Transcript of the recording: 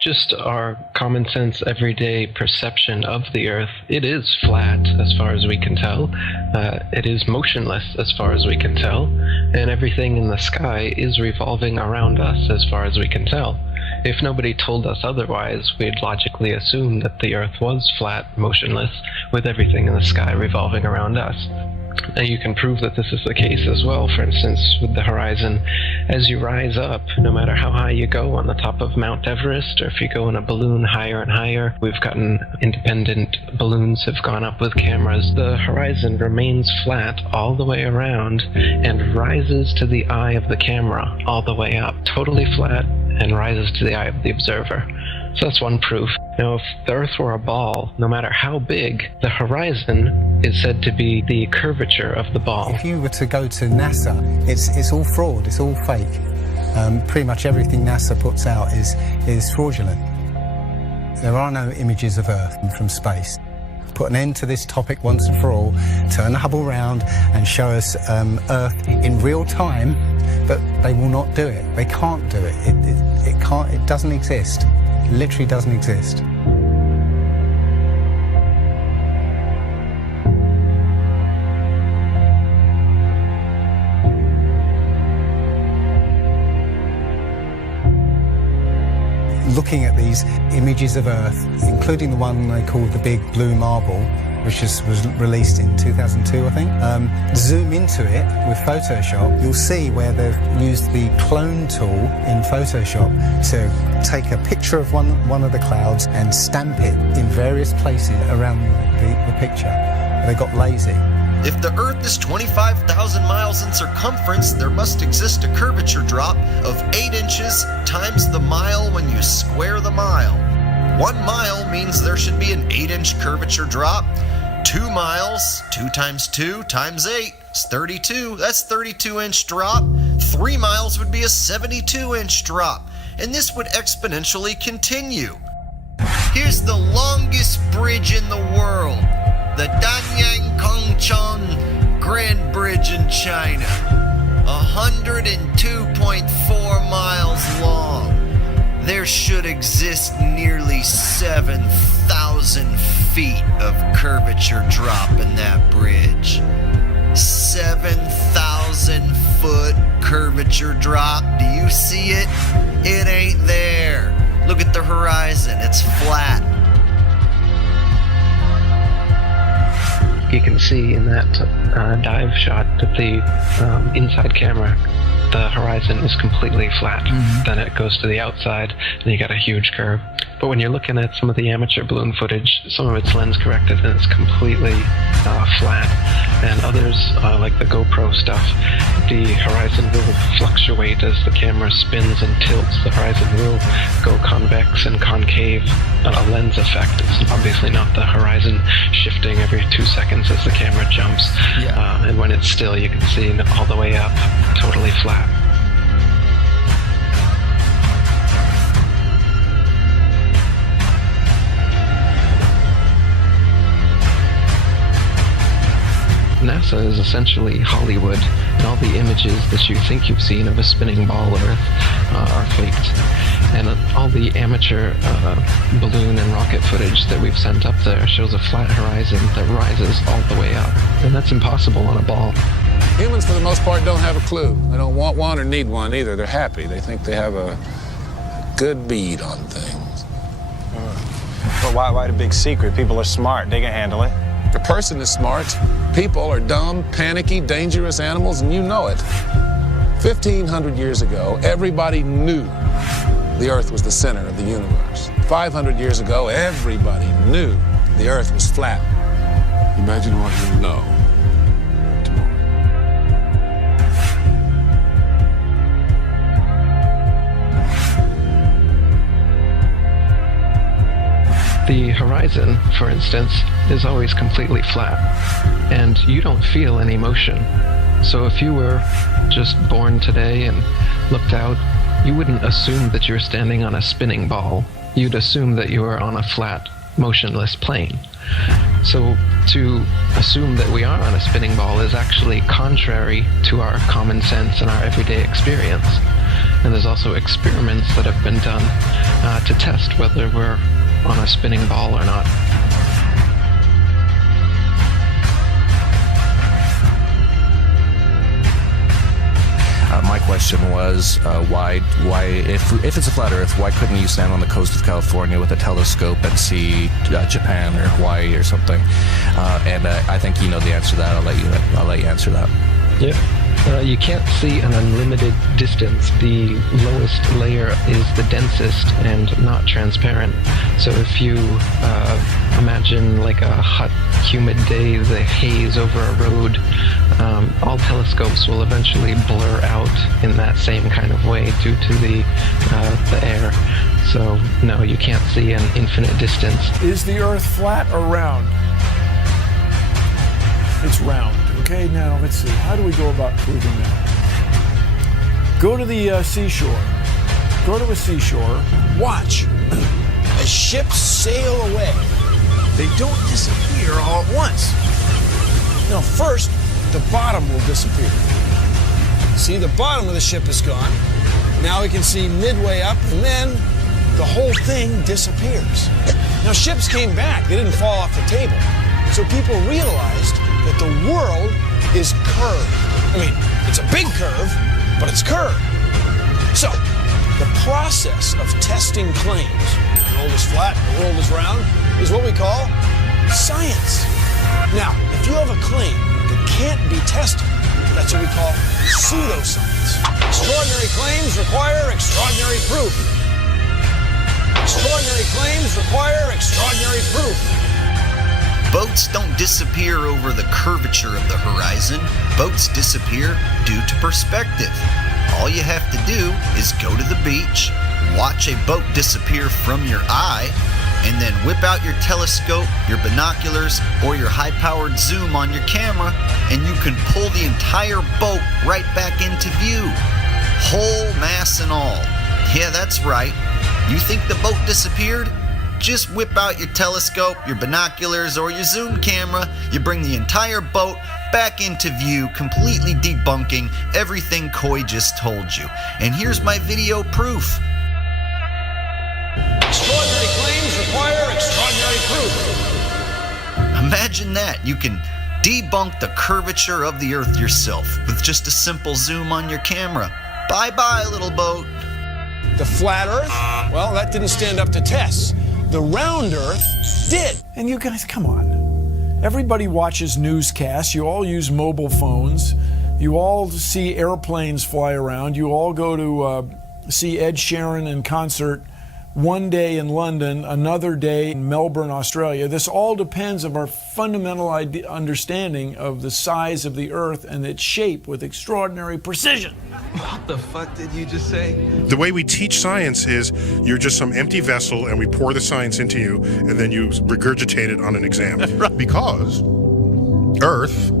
Just our common sense, everyday perception of the Earth, it is flat as far as we can tell. It is motionless as far as we can tell. And everything in the sky is revolving around us as far as we can tell. If nobody told us otherwise, we'd logically assume that the Earth was flat, motionless, with everything in the sky revolving around us. And you can prove that this is the case as well, for instance, with the horizon. As you rise up, no matter how high you go on the top of Mount Everest, or if you go in a balloon higher and higher, we've gotten independent balloons have gone up with cameras, the horizon remains flat all the way around and rises to the eye of the camera all the way up, totally flat, and rises to the eye of the observer. So that's one proof. Now, if the Earth were a ball, no matter how big, the horizon is said to be the curvature of the ball. If you were to go to NASA, it's all fraud, it's all fake. Pretty much everything NASA puts out is fraudulent. There are no images of Earth from space. Put an end to this topic once and for all, turn the Hubble round and show us Earth in real time, but they will not do it. They can't do it. It doesn't exist. It literally doesn't exist. Looking at these images of Earth, including the one they call the Big Blue Marble, which was released in 2002, I think. Zoom into it with Photoshop, you'll see where they've used the clone tool in Photoshop to take a picture of one of the clouds and stamp it in various places around the picture. They got lazy. If the Earth is 25,000 miles in circumference, there must exist a curvature drop of 8 inches times the mile when you square the mile. 1 mile means there should be an 8-inch curvature drop. 2 miles, 2 times 2 times 8 is 32. That's 32-inch drop. 3 miles would be a 72-inch drop. And this would exponentially continue. Here's the longest bridge in the world. The Danyang Kongchon Grand Bridge in China, 102.4 miles long. There should exist nearly 7,000 feet of curvature drop in that bridge. 7,000 foot curvature drop. Do you see it? It ain't there. Look at the horizon. It's flat. You can see in that dive shot that the inside camera, the horizon is completely flat. Then it goes to the outside and you got a huge curve. But when you're looking at some of the amateur balloon footage, some of it's lens corrected and it's completely flat. And others, like the GoPro stuff, the horizon will fluctuate as the camera spins and tilts. The horizon will go convex and concave, a lens effect. It's obviously not the horizon shifting every 2 seconds as the camera jumps. And when it's still, you can see all the way up, totally flat. NASA is essentially Hollywood, and all the images that you think you've seen of a spinning ball Earth are faked. And all the amateur balloon and rocket footage that we've sent up there shows a flat horizon that rises all the way up. And that's impossible on a ball. Humans, for the most part, don't have a clue. They don't want one or need one either. They're happy. They think they have a good bead on things. But why the big secret? People are smart. They can handle it. The person is smart. People are dumb, panicky, dangerous animals, and you know it. 1,500 years ago, everybody knew the Earth was the center of the universe. 500 years ago, everybody knew the Earth was flat. Imagine what you know tomorrow. The horizon, for instance, is always completely flat, and you don't feel any motion. So if you were just born today and looked out, you wouldn't assume that you're standing on a spinning ball. You'd assume that you were on a flat, motionless plane. So to assume that we are on a spinning ball is actually contrary to our common sense and our everyday experience. And there's also experiments that have been done to test whether we're on a spinning ball or not. My question was, why, if it's a flat Earth, why couldn't you stand on the coast of California with a telescope and see Japan or Hawaii or something? And I think you know the answer to that. I'll let you answer that. Yeah. You can't see an unlimited distance. The lowest layer is the densest and not transparent. So if you imagine like a hot, humid day, the haze over a road, all telescopes will eventually blur out in that same kind of way due to the air. So no, you can't see an infinite distance. Is the Earth flat or round? It's round. Okay, now let's see. How do we go about proving that? Go to the seashore. Go to a seashore. Watch as ships sail away. They don't disappear all at once. No, first, the bottom will disappear. See, the bottom of the ship is gone. Now we can see midway up, and then the whole thing disappears. Now, ships came back. They didn't fall off the table. So people realized that the world is curved. I mean, it's a big curve, but it's curved. So, the process of testing claims, the world is flat, the world is round, is what we call science. Now, if you have a claim that can't be tested, that's what we call pseudoscience. Extraordinary claims require extraordinary proof. Extraordinary claims require extraordinary proof. Boats don't disappear over the curvature of the horizon. Boats disappear due to perspective. All you have to do is go to the beach, watch a boat disappear from your eye, and then whip out your telescope, your binoculars, or your high-powered zoom on your camera, and you can pull the entire boat right back into view. Whole mass and all. Yeah, that's right. You think the boat disappeared? Just whip out your telescope, your binoculars, or your zoom camera. You bring the entire boat back into view, completely debunking everything Coy just told you. And here's my video proof. Extraordinary claims require extraordinary proof. Imagine that. You can debunk the curvature of the Earth yourself with just a simple zoom on your camera. Bye-bye, little boat. The flat Earth? Well, that didn't stand up to tests. The round Earth did. And you guys, come on. Everybody watches newscasts. You all use mobile phones. You all see airplanes fly around. You all go to see Ed Sheeran in concert one day in London, another day in Melbourne, Australia. This all depends on our fundamental understanding of the size of the Earth and its shape with extraordinary precision. What the fuck did you just say? The way we teach science is you're just some empty vessel and we pour the science into you and then you regurgitate it on an exam. Because Earth